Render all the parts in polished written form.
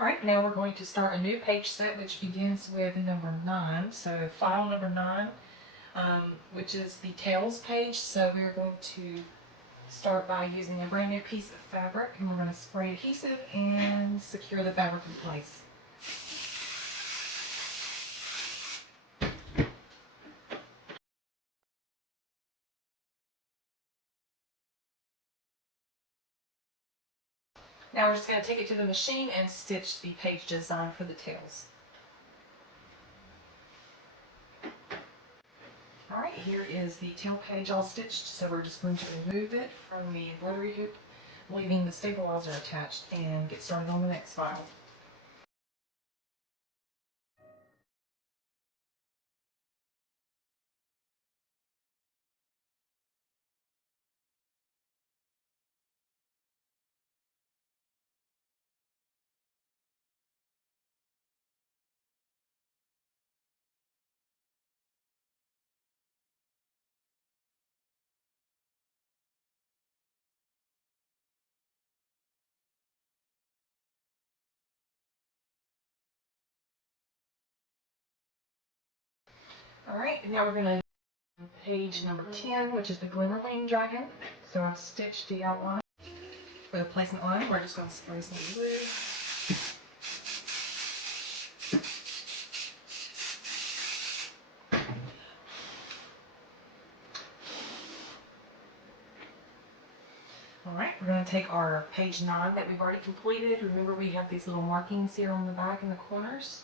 Alright, now we're going to start a new page set which begins with number 9. So file number 9, which is the tails page. So we're going to start by using a brand new piece of fabric, and we're going to spray adhesive and secure the fabric in place. Now we're just going to take it to the machine and stitch the page design for the tails. Alright, here is the tail page all stitched, so we're just going to remove it from the embroidery hoop, leaving the stabilizer attached, and get started on the next file. Alright, now we're going to do page number 10, which is the glimmer wing dragon. So I've stitched the outline. For the placement line, we're just going to spray some glue. Alright, we're going to take our page 9 that we've already completed. Remember, we have these little markings here on the back and the corners,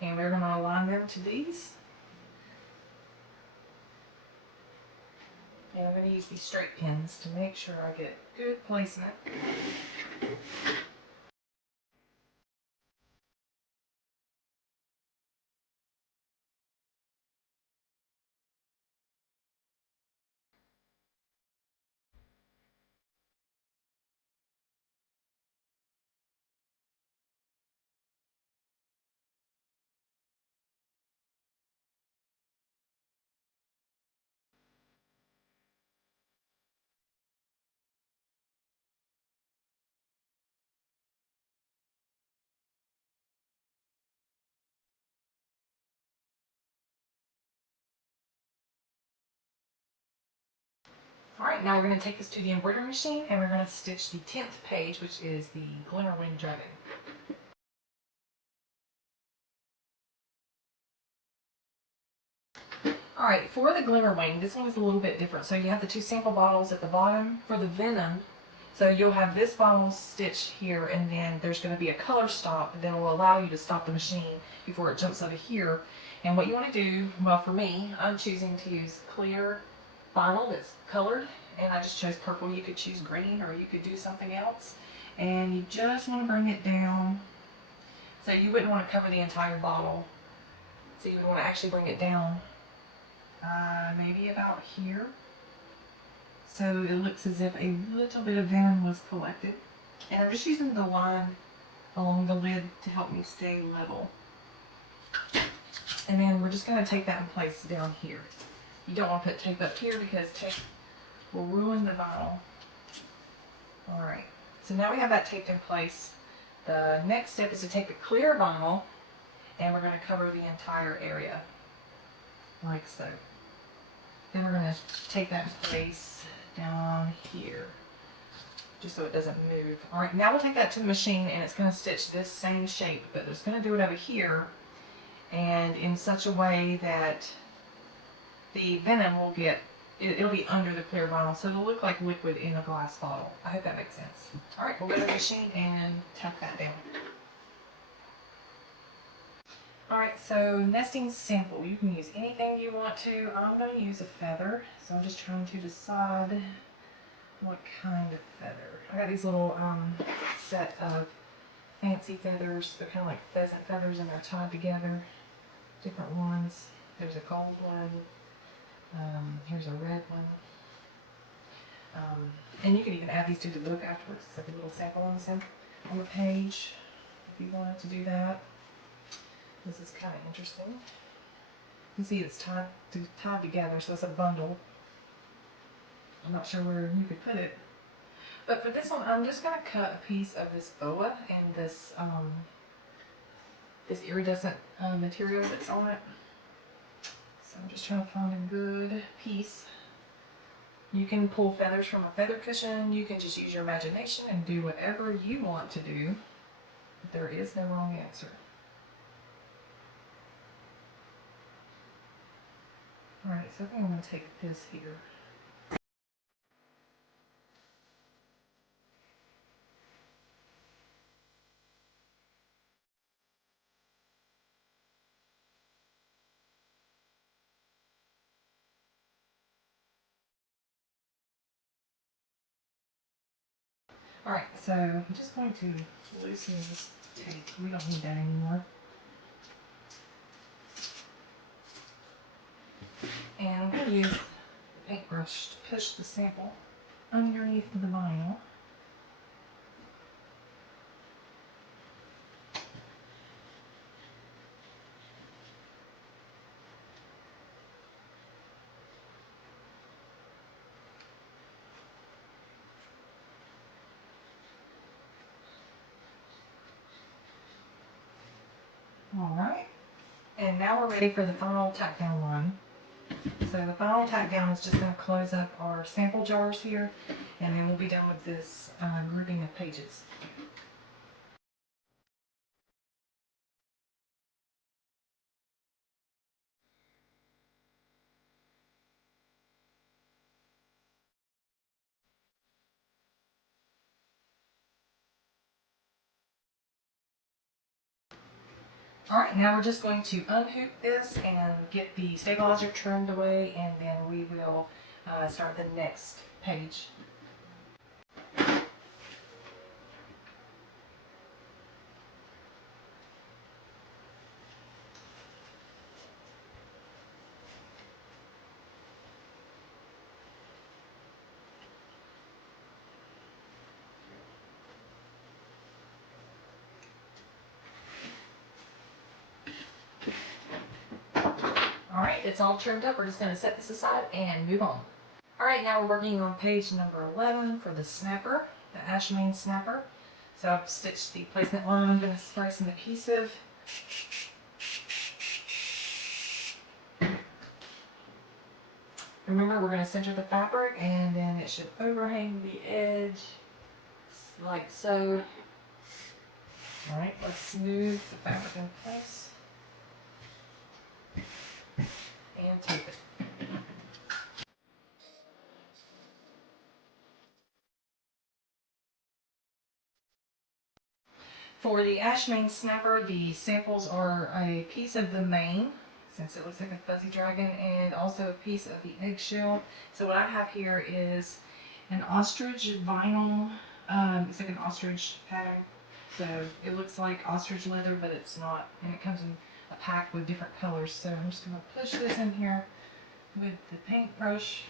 and we're going to align them to these. And I'm going to use these straight pins to make sure I get good placement. Alright, now we're going to take this to the embroidery machine, and we're going to stitch the 10th page, which is the glimmer wing dragon. Alright, for the glimmer wing, this one is a little bit different. So you have the 2 sample bottles at the bottom for the venom. So you'll have this bottle stitched here, and then there's going to be a color stop that will allow you to stop the machine before it jumps over here. And what you want to do, well, for me, I'm choosing to use clear vinyl that's colored, and I just chose purple. You could choose green, or you could do something else. And you just want to bring it down. So you wouldn't want to cover the entire bottle. So you would want to actually bring it down maybe about here. So it looks as if a little bit of venom was collected. And I'm just using the line along the lid to help me stay level. And then we're just going to tape that in place down here. You don't want to put tape up here because tape will ruin the vinyl. Alright, so now we have that taped in place. The next step is to take the clear vinyl, and we're going to cover the entire area, like so. Then we're going to take that in place down here, just so it doesn't move. Alright, now we'll take that to the machine, and it's going to stitch this same shape, but it's going to do it over here, and in such a way that the venom will get, it'll be under the clear vinyl, so it'll look like liquid in a glass bottle. I hope that makes sense. Alright, we'll go to the machine and tuck that down. Alright, so nesting sample. You can use anything you want to. I'm going to use a feather, so I'm just trying to decide what kind of feather. I got these little set of fancy feathers. They're kind of like pheasant feathers, and they're tied together. Different ones. There's a gold one. Here's a red one. And you can even add these to the book afterwards. It's like a little sample on the page if you wanted to do that. This is kind of interesting. You can see it's tied together, so it's a bundle. I'm not sure where you could put it. But for this one, I'm just going to cut a piece of this boa and this this iridescent material that's on it. So I'm just trying to find a good piece. You can pull feathers from a feather cushion. You can just use your imagination and do whatever you want to do. But there is no wrong answer. Alright, so I think I'm going to take this here. Alright, so I'm just going to loosen this tape. We don't need that anymore. And I'm going to use the paintbrush to push the sample underneath the vinyl. Alright, and now we're ready for the final tack down line. So the final tack down is just going to close up our sample jars here, and then we'll be done with this grouping of pages. Alright, now we're just going to unhoop this and get the stabilizer trimmed away, and then we will start the next page. Alright, it's all trimmed up. We're just going to set this aside and move on. Alright, now we're working on page number 11 for the snapper, the ashmane snapper. So I've stitched the placement line. I'm going to spray some adhesive. Remember, we're going to center the fabric, and then it should overhang the edge like so. Alright, let's smooth the fabric in place and tape it. For the ashmane snapper, the samples are a piece of the mane, since it looks like a fuzzy dragon, and also a piece of the eggshell. So what I have here is an ostrich vinyl. It's like an ostrich pattern. So it looks like ostrich leather, but it's not. And it comes in a pack with different colors. So I'm just going to push this in here with the paintbrush.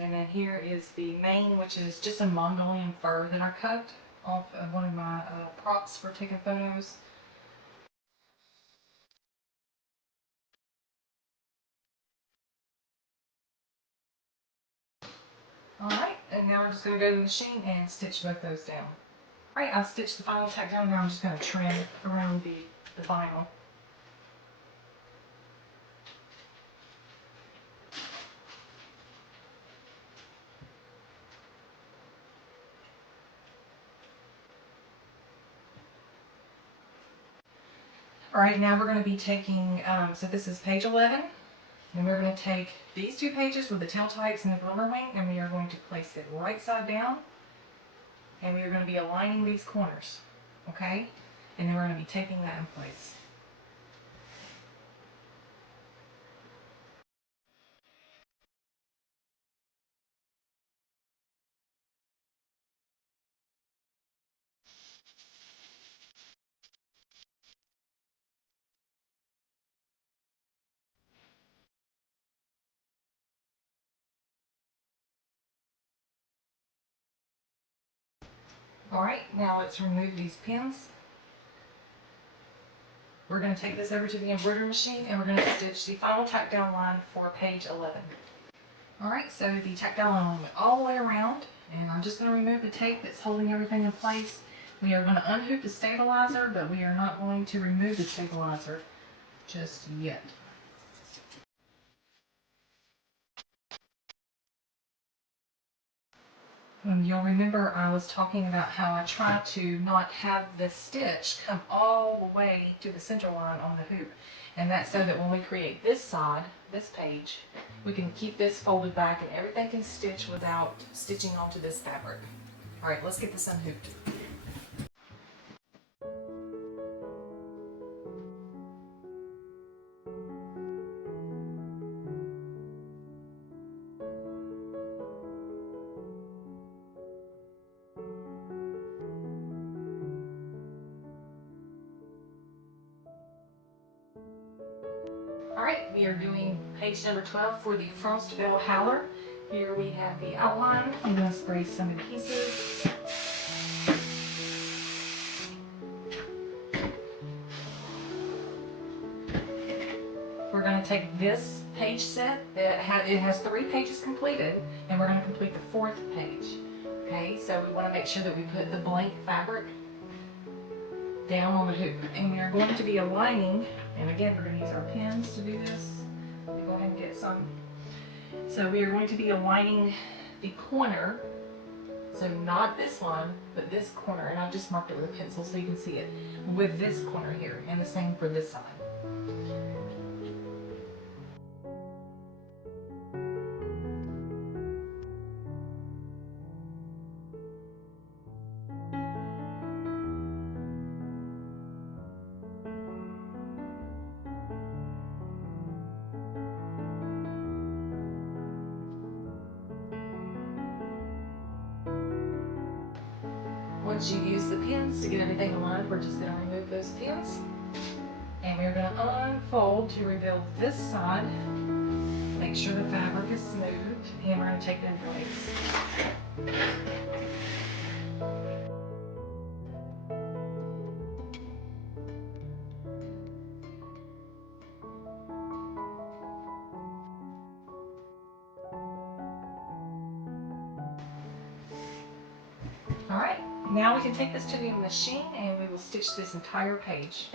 And then here is the mane, which is just a Mongolian fur that I cut off of one of my props for taking photos. Alright, and now we're just going to go to the machine and stitch both those down. Alright, I've stitched the final tack down. Now I'm just going to trim around the vinyl. Alright, now we're going to be taking, so this is page 11, and we're going to take these two pages with the tail types and the glimmer wing, and we are going to place it right side down, and we are going to be aligning these corners, okay? And then we're going to be taping that in place. Alright, now let's remove these pins. We're going to take this over to the embroidery machine, and we're going to stitch the final tack down line for page 11. Alright, so the tack down line went all the way around, and I'm just going to remove the tape that's holding everything in place. We are going to unhook the stabilizer, but we are not going to remove the stabilizer just yet. You'll remember I was talking about how I try to not have the stitch come all the way to the center line on the hoop. And that's so that when we create this side, this page, we can keep this folded back and everything can stitch without stitching onto this fabric. All right, let's get this unhooped. Alright, we are doing page number 12 for the Frost Veil Howler. Here we have the outline. I'm going to spray some adhesive. We're going to take this page set that has 3 pages completed, and we're going to complete the 4th page. Okay, so we want to make sure that we put the blank fabric down on the hoop. And we are going to be aligning, and again, we're going to use our pins to do this. Let me go ahead and get some. So we are going to be aligning the corner, so not this one, but this corner, and I've just marked it with a pencil so you can see it, with this corner here, and the same for this side. Once you use the pins to get everything aligned, we're just going to remove those pins. And we're going to unfold to reveal this side. Make sure the fabric is smooth, and we're going to take it in place. Alright, now we can take this to the machine and we will stitch this entire page.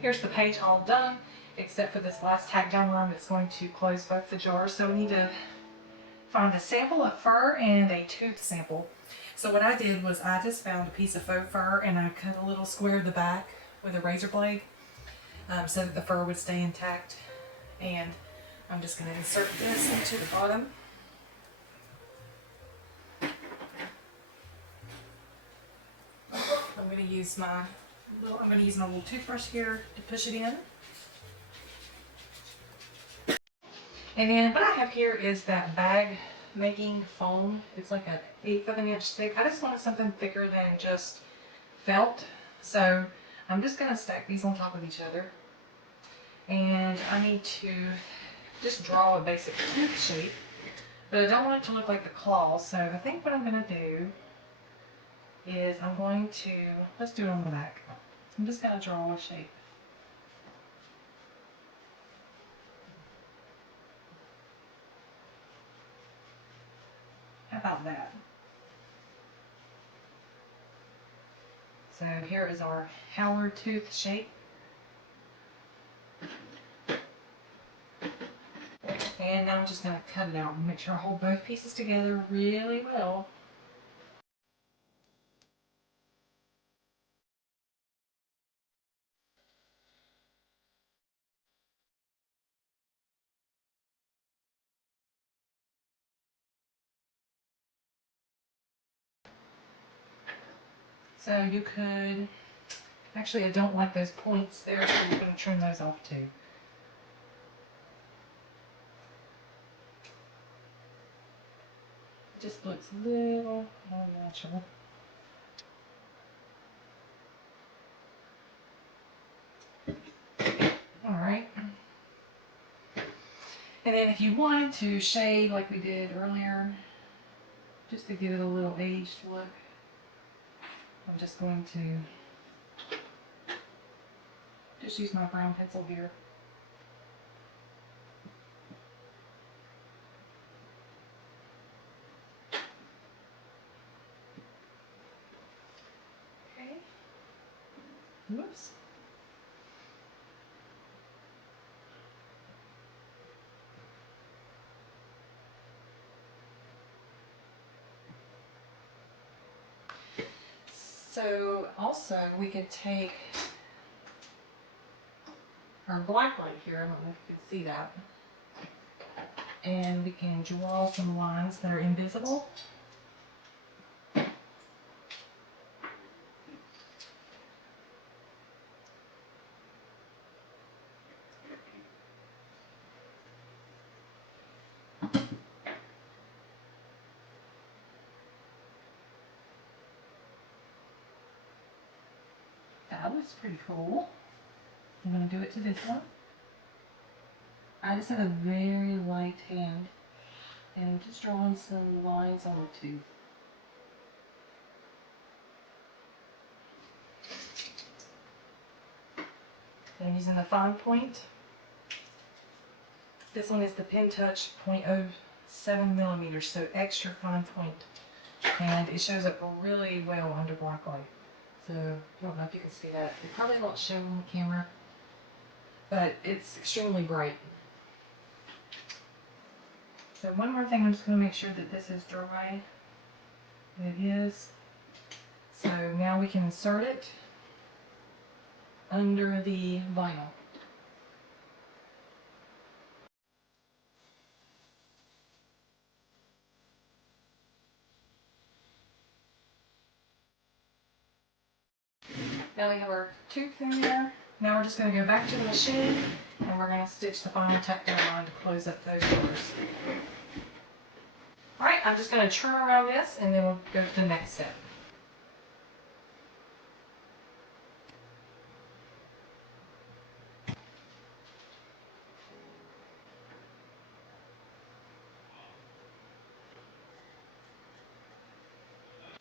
Here's the page all done, except for this last tack down line that's going to close both the jars. So we need to find a sample of fur and a tooth sample. So what I did was I just found a piece of faux fur and I cut a little square of the back with a razor blade so that the fur would stay intact. And I'm just going to insert this into the bottom. I'm going to use my little toothbrush here to push it in. And then what I have here is that bag making foam. It's like an 1/8 of an inch thick. I just wanted something thicker than just felt. So I'm just going to stack these on top of each other. And I need to just draw a basic tooth shape. But I don't want it to look like the claws. So I think what I'm going to do is let's do it on the back. I'm just going to draw a shape. How about that? So here is our howler tooth shape. And now I'm just going to cut it out and make sure I hold both pieces together really well. So you could, actually I don't like those points there, so I'm going to trim those off too. It just looks a little unnatural. Alright. And then if you wanted to shade like we did earlier, just to give it a little aged look, I'm just going to just use my brown pencil here. Whoops. So also we could take our black light here, I don't know if you can see that, and we can draw some lines that are invisible. That looks pretty cool. I'm going to do it to this one. I just have a very light hand, and I'm just drawing some lines on the tooth. I'm using the fine point. This one is the Pen Touch .07 millimeters, so extra fine point. And it shows up really well under black light. So, I don't know if you can see that. It probably won't show on the camera, but it's extremely bright. So one more thing, I'm just going to make sure that this is dry. It is. So now we can insert it under the vinyl. Now we have our tooth in there. Now we're just going to go back to the machine and we're going to stitch the final tack-down line to close up those doors. Alright, I'm just going to turn around this and then we'll go to the next step.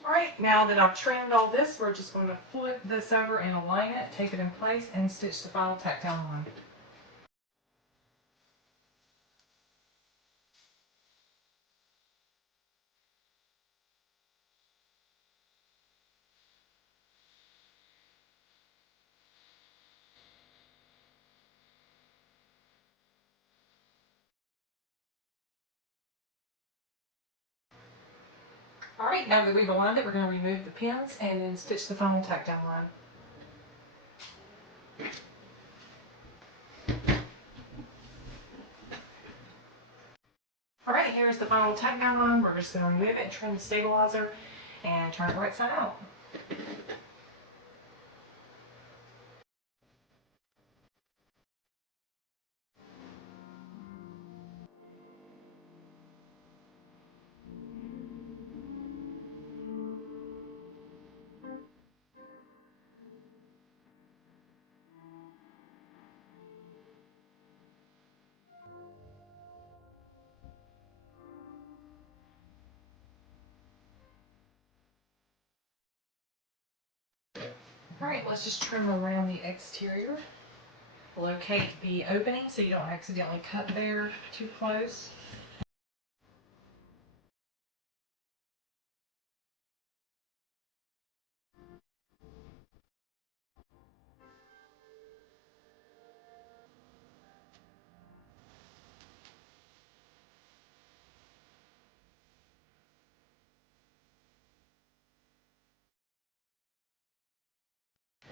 Alright, now that I've trimmed all this, we're just going to flip this over and align it, take it in place, and stitch the final tack-down line. Alright, now that we've aligned it, we're going to remove the pins and then stitch the final tack-down line. Alright, here's the final tack-down line. We're just going to remove it, trim the stabilizer, and turn it right side out. Alright, let's just trim around the exterior. Locate the opening so you don't accidentally cut there too close.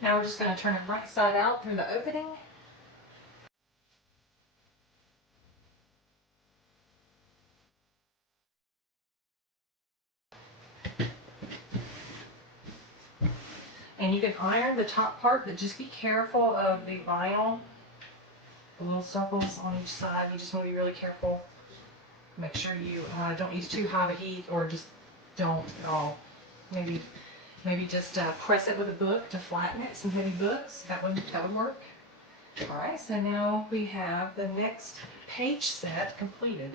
Now we're just going to turn it right side out through the opening. And you can iron the top part, but just be careful of the vinyl. The little circles on each side, you just want to be really careful. Make sure you don't use too high of a heat, or just don't at all. Maybe just press it with a book to flatten it, some heavy books, that would work. Alright, so now we have the next page set completed.